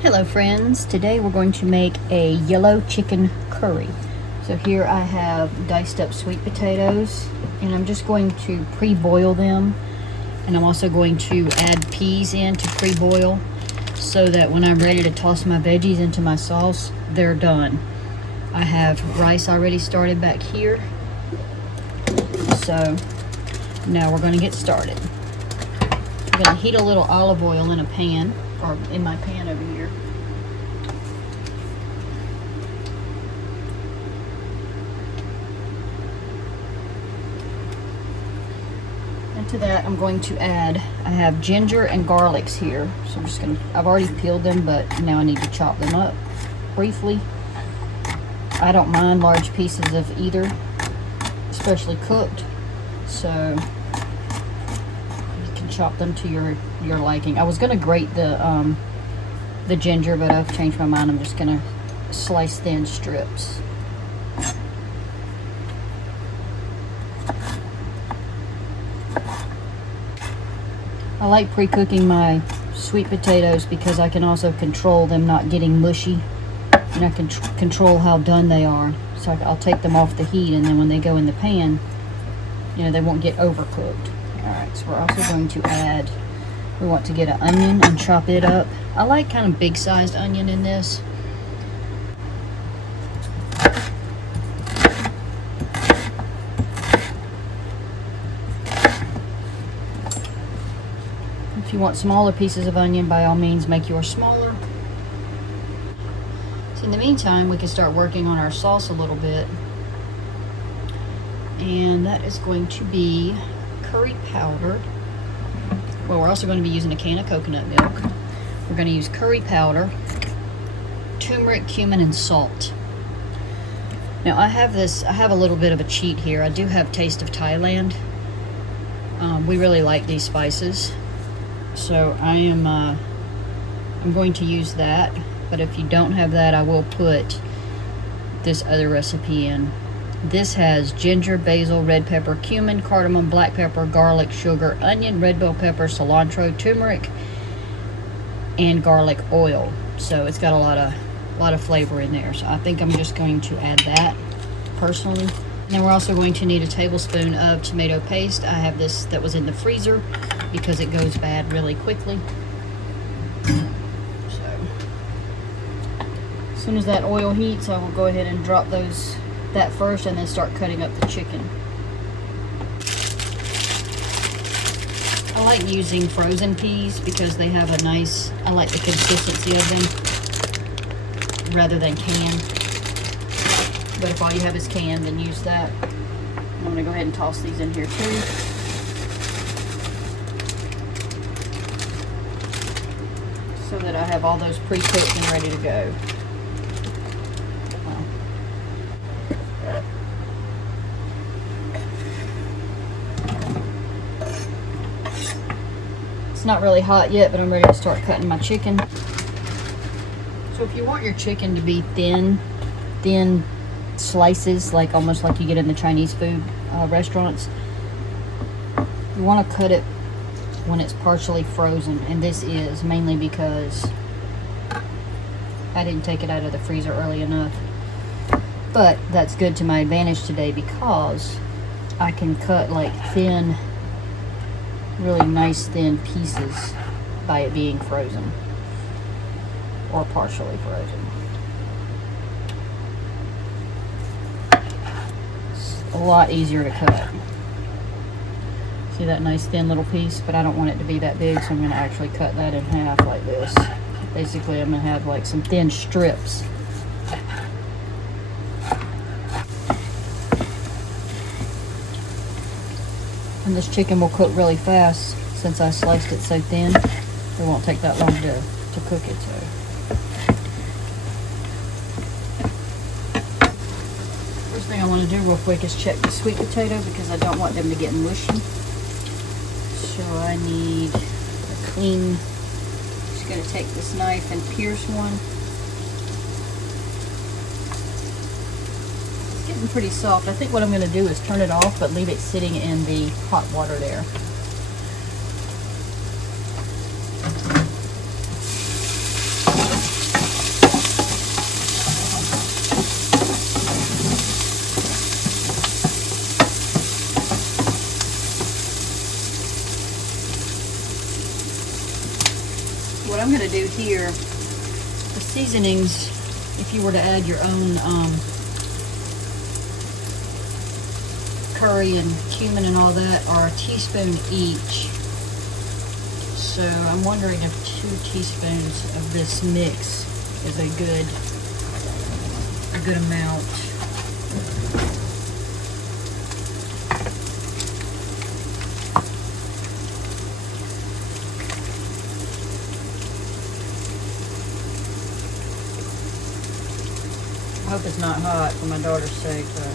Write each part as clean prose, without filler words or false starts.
Hello friends, today we're going to make a yellow chicken curry. So here I have diced up sweet potatoes and I'm just going to pre-boil them, and I'm also going to add peas in to pre-boil so that when I'm ready to toss my veggies into my sauce, they're done. I have rice already started back here, so now we're going to get started. I'm going to heat a little olive oil in a pan, or in my pan over here. And to that I'm going to add, I have ginger and garlics here. So I'm just going to, I've already peeled them, but now I need to chop them up briefly. I don't mind large pieces of either, especially cooked. So chop them to your liking. I was gonna grate the ginger, but I've changed my mind. I'm just gonna slice thin strips. I like pre-cooking my sweet potatoes because I can also control them not getting mushy, and I can control how done they are. So I'll take them off the heat, and then when they go in the pan, you know, they won't get overcooked. Alright, so we're also going to add, we want to get an onion and chop it up. I like kind of big sized onion in this. If you want smaller pieces of onion, by all means make yours smaller. So in the meantime, we can start working on our sauce a little bit. And that is going to be curry powder. Well, we're also going to be using a can of coconut milk. We're going to use curry powder, turmeric, cumin, and salt. Now I have a little bit of a cheat here. I do have Taste of Thailand. We really like these spices, so I'm going to use that. But if you don't have that, I will put this other recipe in. This has ginger, basil, red pepper, cumin, cardamom, black pepper, garlic, sugar, onion, red bell pepper, cilantro, turmeric, and garlic oil. So it's got a lot of flavor in there. So I think I'm just going to add that personally. Now we're also going to need a tablespoon of tomato paste. I have this that was in the freezer because it goes bad really quickly. So as soon as that oil heats, I will go ahead and drop that first, and then start cutting up the chicken. I like using frozen peas because they have a nice, I like the consistency of them rather than canned. But if all you have is canned, then use that. I'm going to go ahead and toss these in here too. So that I have all those pre-cooked and ready to go. It's not really hot yet, but I'm ready to start cutting my chicken. So if you want your chicken to be thin slices, like almost like you get in the Chinese food restaurants, you want to cut it when it's partially frozen, and this is mainly because I didn't take it out of the freezer early enough. But that's good to my advantage today because I can cut like thin, really nice thin pieces by it being frozen or partially frozen. It's a lot easier to cut. See that nice thin little piece? But I don't want it to be that big, so I'm going to actually cut that in half like this. Basically, I'm going to have like some thin strips. And this chicken will cook really fast since I sliced it so thin. It won't take that long to cook it. So first thing I want to do real quick is check the sweet potato because I don't want them to get mushy. So I need a clean, just going to take this knife and pierce one. Getting pretty soft. I think what I'm going to do is turn it off, but leave it sitting in the hot water there. what I'm going to do here, the seasonings, if you were to add your own curry and cumin and all that, are a teaspoon each. So I'm wondering if 2 teaspoons of this mix is a good amount. I hope it's not hot for my daughter's sake, but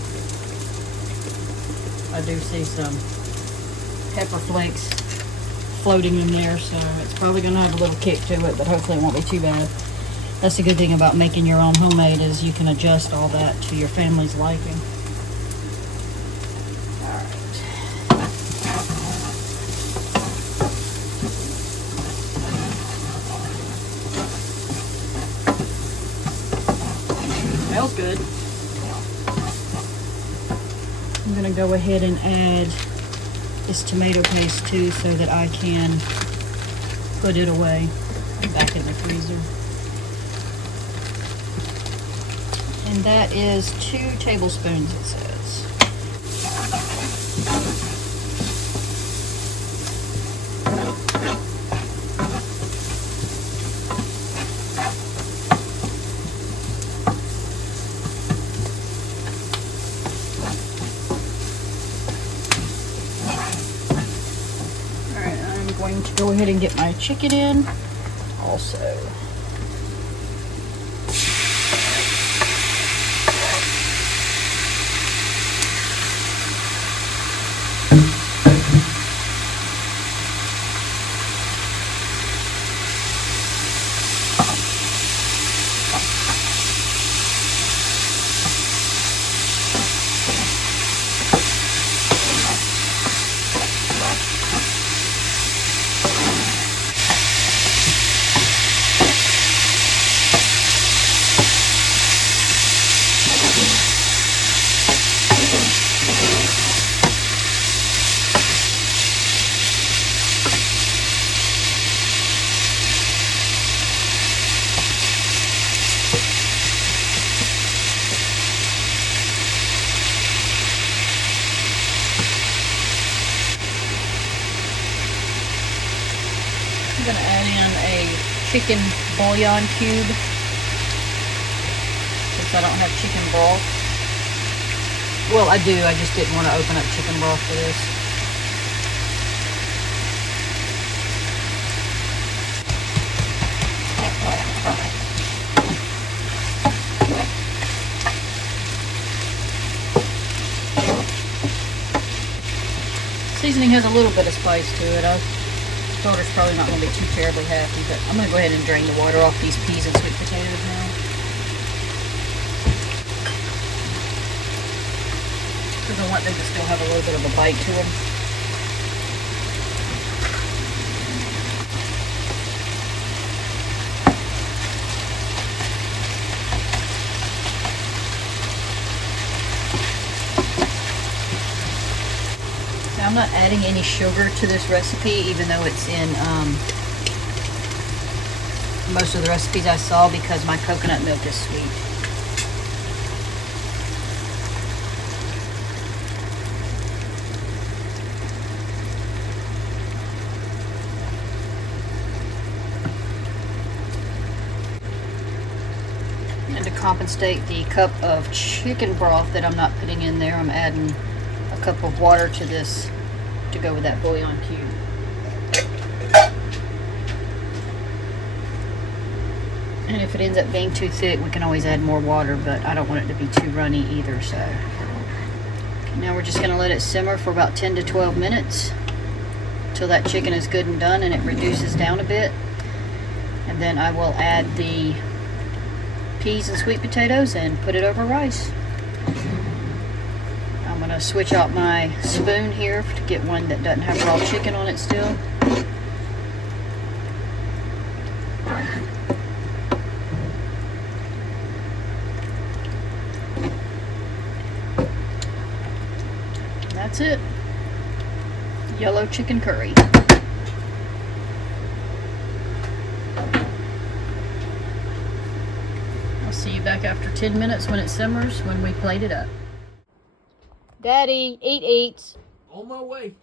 I do see some pepper flakes floating in there, so it's probably going to have a little kick to it, but hopefully it won't be too bad. That's the good thing about making your own homemade, is you can adjust all that to your family's liking. Smells good. I'm going to go ahead and add this tomato paste too, so that I can put it away back in the freezer. And that is 2 tablespoons, it says. Alright, I'm going to go ahead and get my chicken in also. I'm going to add in a chicken bouillon cube, since I don't have chicken broth. Well, I do, I just didn't want to open up chicken broth for this. Seasoning has a little bit of spice to it. Daughter's probably not going to be too terribly happy, but I'm going to go ahead and drain the water off these peas and sweet potatoes now. Because I want them to still have a little bit of a bite to them. I'm not adding any sugar to this recipe, even though it's in most of the recipes I saw, because my coconut milk is sweet. And to compensate the cup of chicken broth that I'm not putting in there, I'm adding a cup of water to this to go with that bouillon cube. And if it ends up being too thick, we can always add more water, but I don't want it to be too runny either. So okay, now we're just going to let it simmer for about 10 to 12 minutes till that chicken is good and done and it reduces down a bit. And then I will add the peas and sweet potatoes and put it over rice. I'm going to switch out my spoon here to get one that doesn't have raw chicken on it still. That's it. Yellow chicken curry. back after 10 minutes when it simmers, when we plate it up. Daddy, eat eats. On my way.